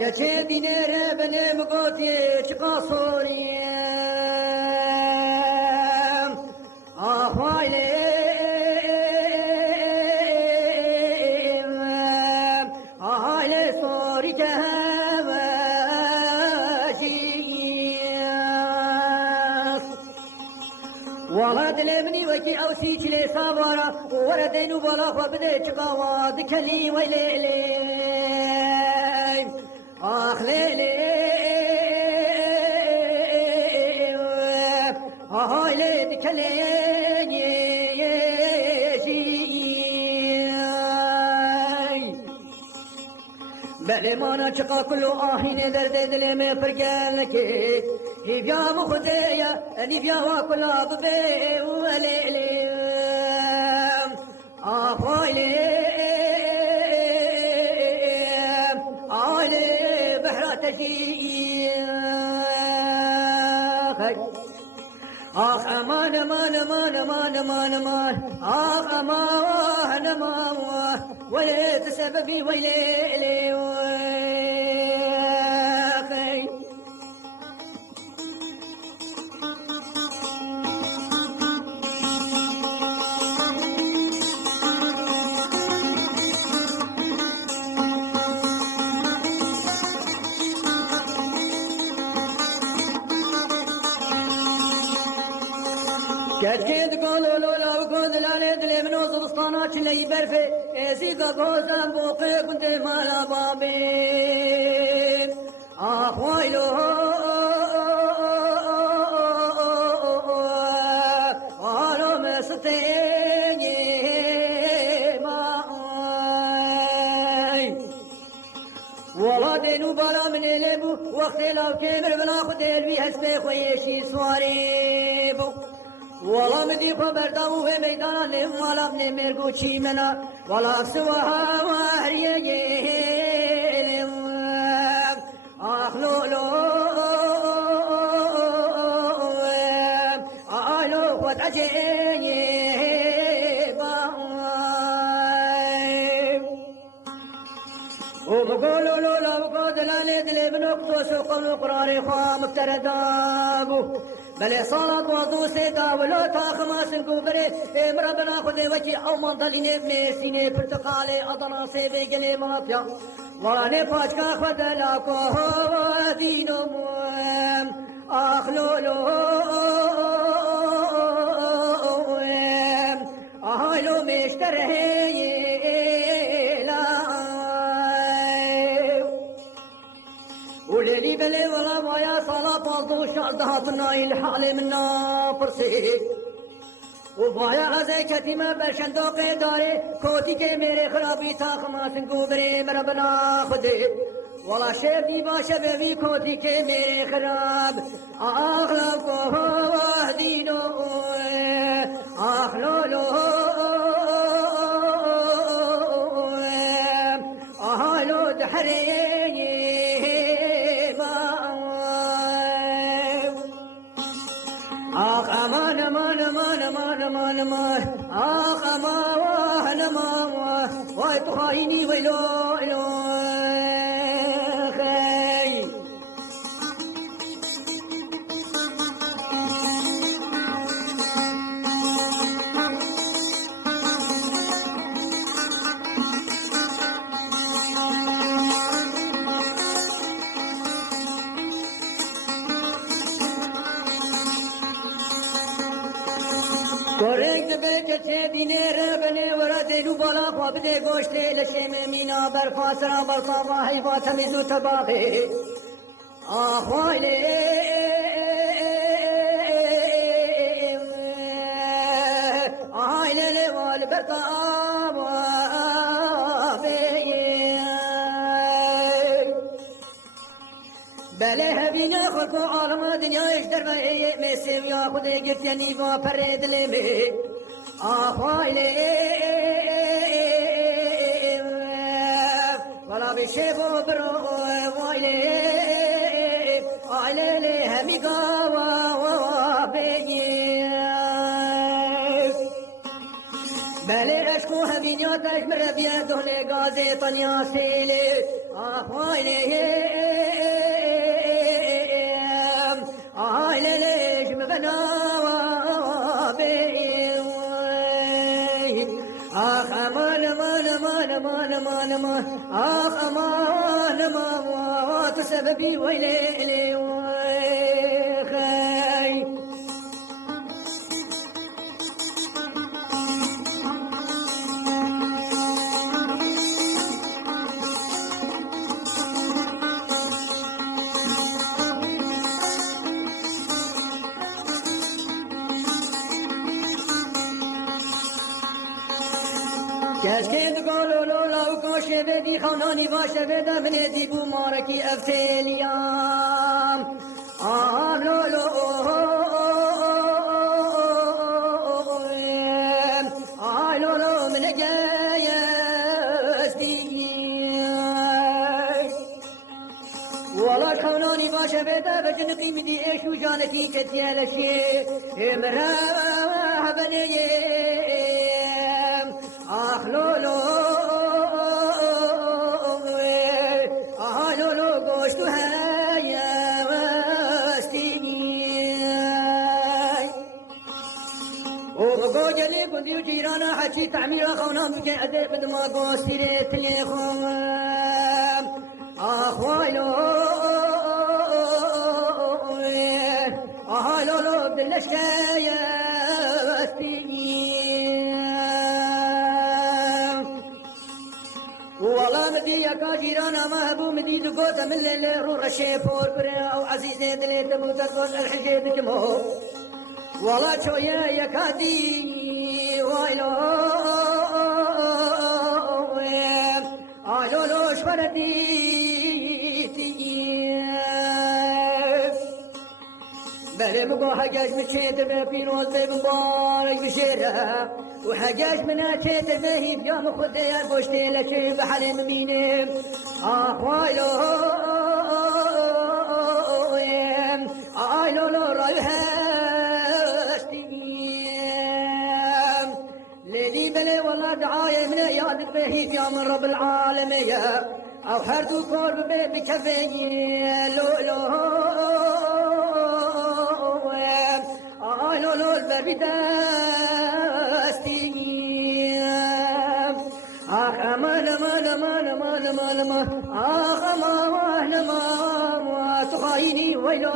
كتشي دينير بني مقوتي تقاصوري أخوالي أهالي صوري كهواجيس ولد لمني وكي أوسيك لي صبرا وردين وبلا فبديت قواد كلي ويلي آخ ليلي هاي دكلي بلي ما نشقى كل آهين درد دلمي فرقالك هيبيا مخدية نيبيا وكل أببي وليلي آخوالي آلي بحرة تجيخي آخ أمان أمان أمان أمان أمان أمان آخ أمان أمان وليت سببي ويلي ويخي كتكيد قولوا لولا وقود لالي دلي من وصل اسطانات اللي يبرفي يسيقا قوزان بوقي كنت مالا بابين أخويلو قالوا مستيني ماي والله دينو بالا من الليبو وقت لو كبر بلا خدير بي هسبي خويشي سواريبو والله مدي خبر داو في ميدان ولا ابن مرقو شي منا ولا سواها وهريه اخلولو اهلو قد عجيبا ومقولوا لولا وقود لا ليدلي بنقطو سوق القرار خوام افتردابو بلي صلاة وضو سيدا ولو تاخماس الكوبري مربنا خذي وجي او منطليني بنيسيني برتقالي اضنا سيبي جني مافيا وراني فاجكا خذ لاكو دينو موام اخلولو اهلو مشتري وليلي بلي ولا مايا صلاة فاضو شعدها تناي الحالي منا فرسي وبايا غزي كتيمة بشندوق داري كوتي کے میرے خرابي تاخما سنگو بري مربنا خدي ولا شيب دي باشا بي كوتي کے میرے خراب اخلاق هو دينو اخلولو اهلو دحري آخ امان امان امان امان امان امان آخ امان امان وای تو خاینی ویلو ایلو خی كوريك دبيت سيديني ربني وردينو بالا خوابدي گوشتي لشيم مينا برفاسرا برصابا حيفا تميزو تباقي آخوالي آهايلي لوال برطابا بله هبینا خلق عالم دنیا اشتر و میسیم یا خودی گرتنی و پرید لیمی آخوایلی ولا بشه بو برو وایلی آیلی همی گاوا بگیر بله اشکو هبینیا تشمر بیا دهل گازه تنیا سیلی ويلي ليش مبنى آخ أمان أمان أمان أمان أمان أمان آخ أمان أمان تسببي ويلي ويخي كشكين تقولوا لولا وكوش بدي خوناني باشه بدا من ديبو ماركي افتليام لولو لولو من جايستي والله خوناني باشه بدا بجنقي مدي ايش وجانتي كتيال شيء مرحبا لولو لولو قوشتو هيا واستيني وقوجني كنتي وجيرانا حكي تعمير خونا بجي أدب بدما قوستي ليتليخم أخوالو لولو بدلشكايا واستيني والله مدي يا كاجيرانا ما هبو مدي دقوت من الليل رو رشي فور برا او عزيزي دلي تبو تقول الحجي دكمو والله شوية يا كادي وايلو لو شفردي بلي بقو حقاش من شيتر بين وزي بمبارك بشيرها وحقاش من شيتر بهي بيوم خدي بوشتي لشي بحلم ميني وايلو لو رايحاشتي ليدي بلي والله دعاية من يادك بهي يا من رب العالمين او حردو كور بكفي لولو البرداستي أمان أمان أمان أمان أمان أمان أمان أمان تخايني ويلو